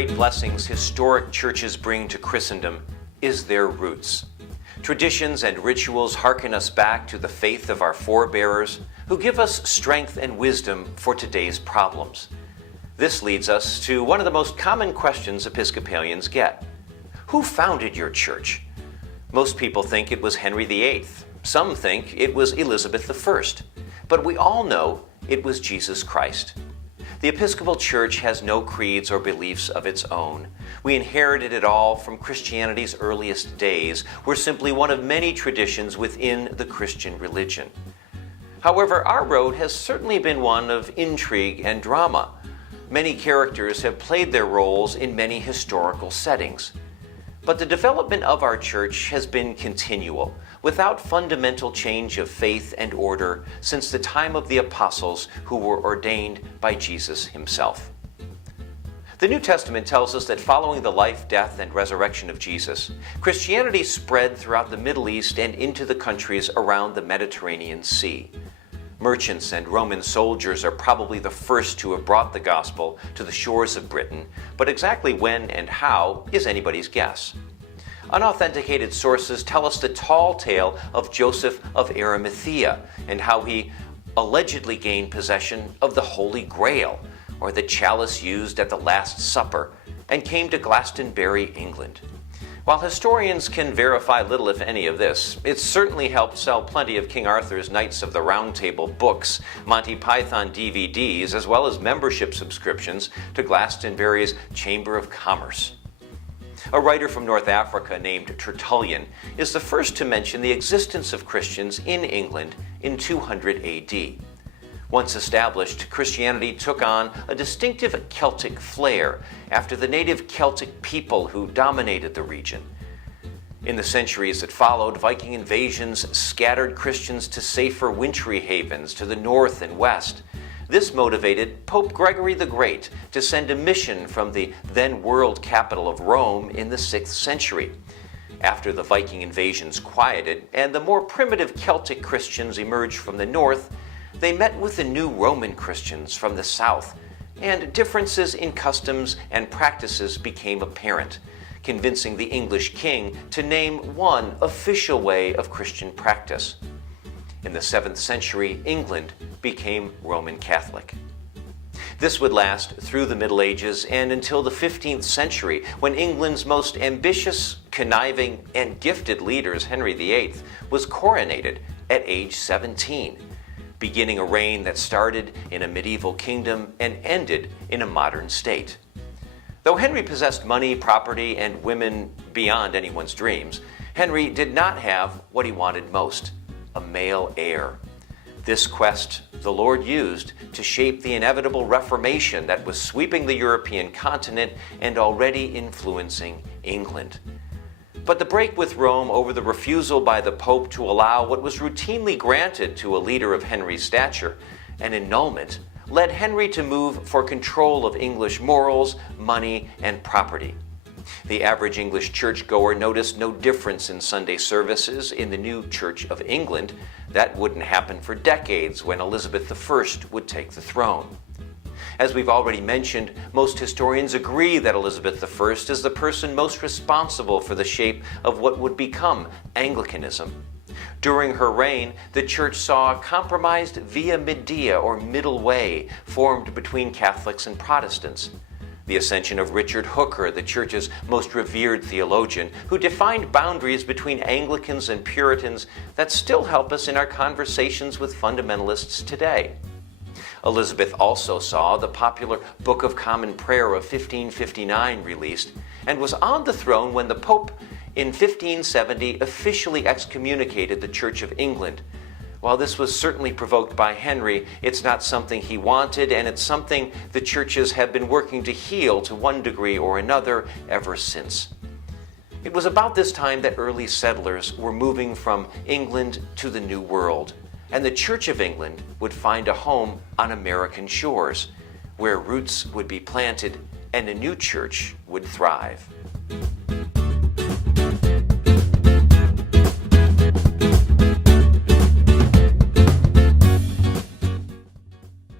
great blessings historic churches bring to Christendom is their roots. Traditions and rituals hearken us back to the faith of our forebears, who give us strength and wisdom for today's problems. This leads us to one of the most common questions Episcopalians get. Who founded your church? Most people think it was Henry VIII. Some think it was Elizabeth I. But we all know it was Jesus Christ. The Episcopal Church has no creeds or beliefs of its own. We inherited it all from Christianity's earliest days. We're simply one of many traditions within the Christian religion. However, our road has certainly been one of intrigue and drama. Many characters have played their roles in many historical settings. But the development of our church has been continual, without fundamental change of faith and order since the time of the apostles who were ordained by Jesus himself. The New Testament tells us that following the life, death, and resurrection of Jesus, Christianity spread throughout the Middle East and into the countries around the Mediterranean Sea. Merchants and Roman soldiers are probably the first to have brought the gospel to the shores of Britain, but exactly when and how is anybody's guess. Unauthenticated sources tell us the tall tale of Joseph of Arimathea and how he allegedly gained possession of the Holy Grail, or the chalice used at the Last Supper, and came to Glastonbury, England. While historians can verify little if any of this, it certainly helped sell plenty of King Arthur's Knights of the Round Table books, Monty Python DVDs, as well as membership subscriptions to Glastonbury's Chamber of Commerce. A writer from North Africa named Tertullian is the first to mention the existence of Christians in England in 200 AD. Once established, Christianity took on a distinctive Celtic flair after the native Celtic people who dominated the region. In the centuries that followed, Viking invasions scattered Christians to safer wintry havens to the north and west. This motivated Pope Gregory the Great to send a mission from the then world capital of Rome in the 6th century. After the Viking invasions quieted and the more primitive Celtic Christians emerged from the north, they met with the new Roman Christians from the south, and differences in customs and practices became apparent, convincing the English king to name one official way of Christian practice. In the 7th century, England became Roman Catholic. This would last through the Middle Ages and until the 15th century, when England's most ambitious, conniving, and gifted leader, Henry VIII, was coronated at age 17. Beginning a reign that started in a medieval kingdom and ended in a modern state. Though Henry possessed money, property, and women beyond anyone's dreams, Henry did not have what he wanted most, a male heir. This quest the Lord used to shape the inevitable Reformation that was sweeping the European continent and already influencing England. But the break with Rome over the refusal by the Pope to allow what was routinely granted to a leader of Henry's stature, an annulment, led Henry to move for control of English morals, money, and property. The average English churchgoer noticed no difference in Sunday services in the new Church of England. That wouldn't happen for decades when Elizabeth I would take the throne. As we've already mentioned, most historians agree that Elizabeth I is the person most responsible for the shape of what would become Anglicanism. During her reign, the Church saw a compromised via media, or middle way, formed between Catholics and Protestants. The ascension of Richard Hooker, the Church's most revered theologian, who defined boundaries between Anglicans and Puritans that still help us in our conversations with fundamentalists today. Elizabeth also saw the popular Book of Common Prayer of 1559 released, and was on the throne when the Pope in 1570 officially excommunicated the Church of England. While this was certainly provoked by Henry, it's not something he wanted, and it's something the churches have been working to heal to one degree or another ever since. It was about this time that early settlers were moving from England to the New World, and the Church of England would find a home on American shores, where roots would be planted and a new church would thrive.